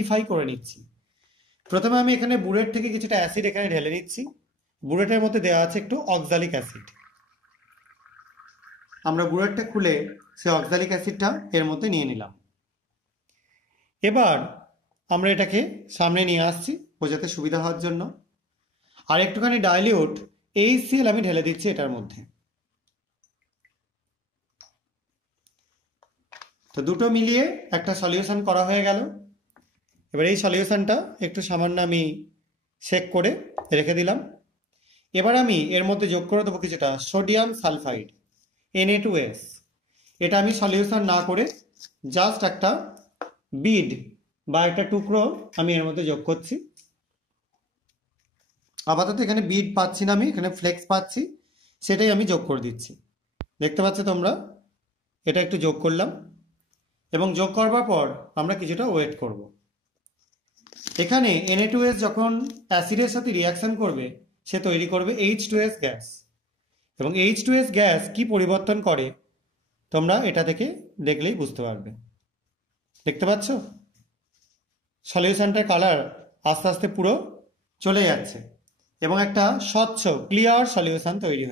Modify করে নিচ্ছি। প্রথমে আমি এখানে বুরেট থেকে কিছুটা অ্যাসিড এখানে ঢেলে নিচ্ছি। বুরেটের মধ্যে দেওয়া আছে একটু অক্সালিক অ্যাসিড। আমরা বুরেটটা খুলে সেই অক্সালিক অ্যাসিডটা এর মধ্যে নিয়ে নিলাম। এবার আমরা এটাকে সামনে নিয়ে আসছি বোঝাতে সুবিধা হওয়ার জন্য। আর একটুখানি ডাইলিউট HCl আমি ঢেলে দিচ্ছি এটার মধ্যে। তো দুটো মিলিয়ে একটা সলিউশন করা হয়ে গেল। এবার এই সলিউশনটা একটু সামান্য আমি শেক করে রেখে দিলাম। এবার আমি এর মধ্যে যোগ করে দেবো কিছুটা সোডিয়াম সালফাইড Na2S। এটা আমি সলিউশন না করে জাস্ট একটা বিড বা একটা টুকরো আমি এর মধ্যে যোগ করছি। আপাতত এখানে বিড পাচ্ছি না, আমি এখানে ফ্লেক্স পাচ্ছি, সেটাই আমি যোগ করে দিচ্ছি। দেখতে পাচ্ছ তোমরা, এটা একটু যোগ করলাম এবং যোগ করবার পর আমরা কিছুটা ওয়েট করব। এখানে Na2S যখন অ্যাসিডের সাথে রিয়াকশন করবে সে তৈরি করবে H2S গ্যাস। এবং H2S গ্যাস কি পরিবর্তন করে তোমরা এটা থেকে দেখলেই বুঝতে পারবে। দেখতে পাচ্ছ সলিউশনটার কালার আস্তে আস্তে পুরো চলে যাচ্ছে এবং একটা স্বচ্ছ ক্লিয়ার সলিউশন তৈরি হচ্ছে।